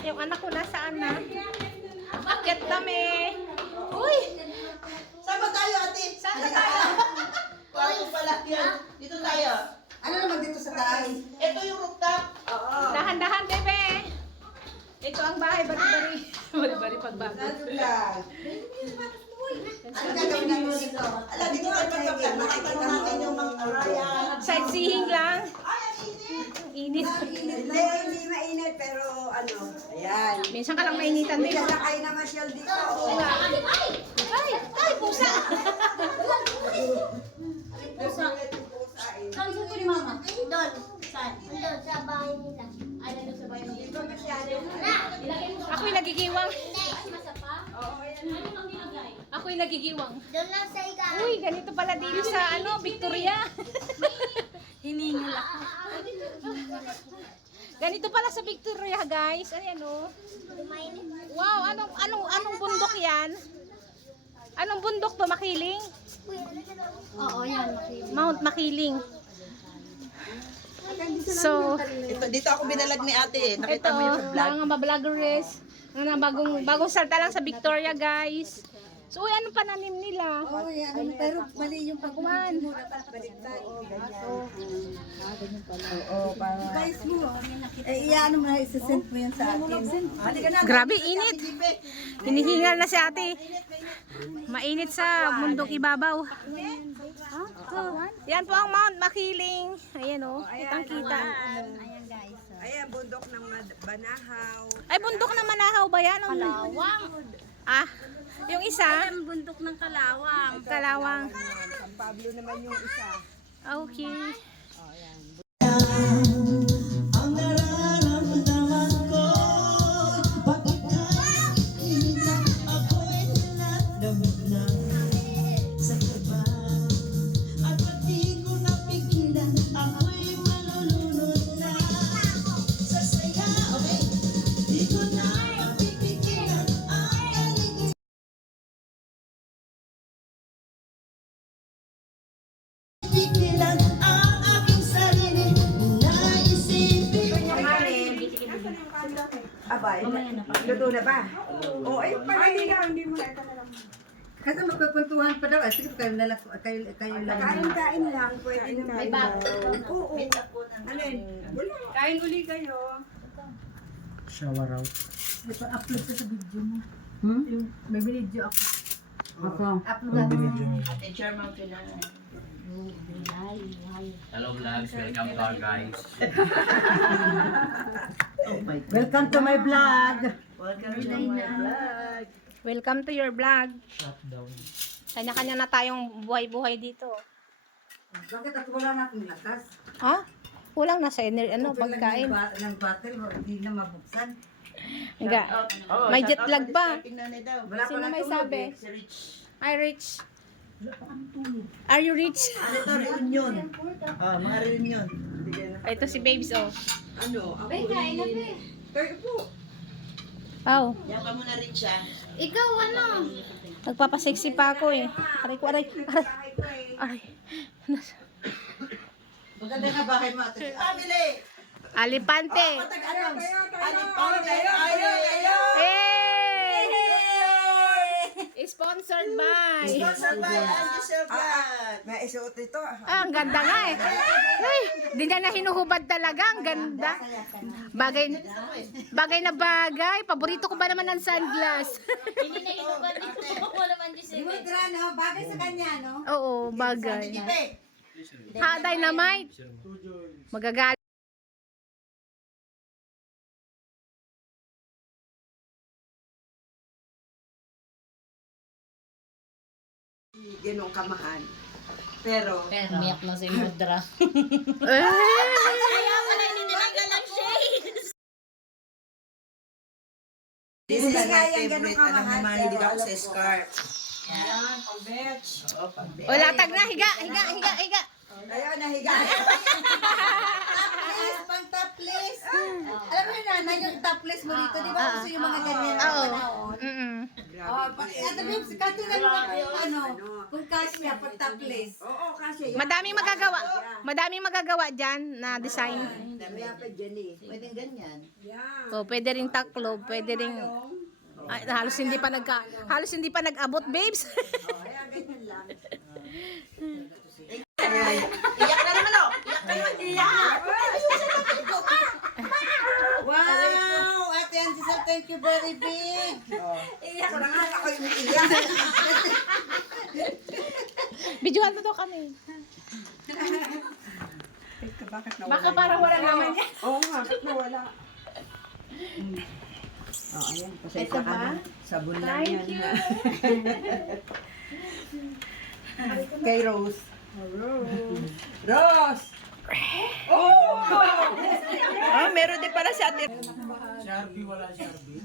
Yung anak ko nasaan na? Akyat kami. Uy! Saan ba tayo, ate? Saan ba tayo? Kwarto pala yan. Dito tayo. Ano naman dito sa taas? Ito yung rooftop. Oo. Dahan-dahan, bebe. Ito ang bahay, bari-bari. Bari-bari pagbago. Lang. Ano gagawin natin dito? Ala, dito tayo pagkaklan. Nakita na natin yung mga arayan. Sightseeing lang. Ay, ang init. Init. Hindi mainit pero ano. Ayan. Minsan ka lang mainitan, May bebe. kasakay na masyal dito. Ay, pusa. Saan ko ni Mama? Doon. Saan? Doon, sa bahay nila. Ay, doon sa bahay nila. Ilagay mo sa Ako'y nagigiwang. masapa? Ano ang nilagay? Ako'y nagigiwang. Doon lang sa iga. Uy, ganito pala dito sa Victoria. Hiningil ako. Ganito pala sa Victoria, guys. Ayan oh. Mainit. Wow, anong bundok 'yan? Anong bundok to, Makiling? Oo, yan. Makiling. Mount Makiling. So, Ito, dito ako binalag ni ate. ito, Nakita mo yung vlog. mga vloggers, mga bagong salta lang sa Victoria, guys. So, uy, anong pananim nila? Oh, yan. Pero mali yung Pagkuhan. baliktad. Oo, para. Guys mo. Iyaano mo na, isasend mo yan sa akin. Grabe, init. Hinihingal na si ate. Mainit sa mundong ibabaw. Yan po ang Mount Makiling. Ayan o, kitang-kita. Ayan, bundok ng Banahaw. Ay, bundok na Manahaw ba yan? Kalawang. Ah, yung isa? Ang bundok ng Kalawang. Kalawang. San Pablo naman yung isa. Okay. Ang nararamdaman ko, bakit nakikita ako'y nalamig na sa kaba. At pati ko napigilan, ako'y malulunod na sa saya. Okay, di ko na mapipigilan ang kaligay. Pigilan ang aking sarili na isipin. Abay, luto na ba? Oo, ay, hindi mo na ito na lang. Kasi magpapuntuhan pa daw. Sige, kayo lang. Kain lang. Pwede na. May bago. Oo. Alin? Wala. Kain uli kayo. Shower out. Upload ka sa video mo. Yung, may video ako. Ako. Upload Ang ako. binidyo mo. Ate Chairman, kailangan. Hello vlogs, welcome to our guys. Oh my God. Welcome to my vlog. Welcome to my vlog. Welcome to your vlog. Shutdown. Kanya-kanya na tayong buhay-buhay dito. Bakit at wala na akong lakas? Ha? Kulang na sa pagkain. Ng battle, hindi na mabuksan. Hangga. Oh, May shout jet out lag sa ba? discarding nanay daw. Wala pa Sino na may tulog sabi? eh. Si Rich. Hi, Rich. Are you rich? Ano to? Reunion. Ah, mga reunion. Ito si Babes, oh. Ano? Ako Kain na, be. Kayo po. Oh, Yan ka muna, Rich, ah. Ikaw, ano? nagpapasexy pa ako eh. Aray ko, aray. Aray. Maganda nga bahay mo, ate. Family! Alipante. Patag-announce. Alipante. Ayaw! Hey! Sponsored by. Sponsored by Angel Vlog. May isuot ito. Ah, ang ganda nga eh. Ay, di na hinuhubad talaga. Ang ganda. Bagay na bagay. Paborito ko ba naman ng sunglass? Hindi na hinubad dito. Wala man di Di mo no? Bagay sa kanya, no? Oo, bagay. Ibe. Ha, dynamite. Magagalit. Ganong kamahal. Pero, Umiyak na si Mudra. Eh! Kaya pala hindi tinanggal ang shades. This is Hindi my nga yan favorite. ganun Alam kamahal, naman, pero hindi ako alam sa ko. scarf. yan, pang-betch. Oo, pambe. O, latag na. Higa, higa, higa, higa. Ayun, nahiga. Topless, pang topless. Alam mo yun, nanay, yung topless mo dito, di ba? Gusto yung mga ganyan na Oo. panahon. Mm-mm. Oh, ate Bibs, katingnan mo ako yung ano, kung Kung kasya, pag topless. Oo, kasya. Madaming magagawa dyan na design. Kaya pa dyan eh. Pwedeng ganyan. Yan. O, pwede ring taklob, pwede ring... Ay, halos hindi pa nag-abot, babes. Kaya ganyan lang. Iyak na naman oh. Iyak kayo. Iyak. Wow! Ate Angela, thank you very big. Iyak ko na nga. Ako yung iyak. Videohan mo daw kami. Bakit nawala? Baka parang wala naman yan. Oo nga, bakit nawala? Oh, ayan. Pasensya ka na. Sabon lang yan. Kay Rose. Rose! Oh! Ah, meron din pala si ate. Sharpie, wala Sharpie.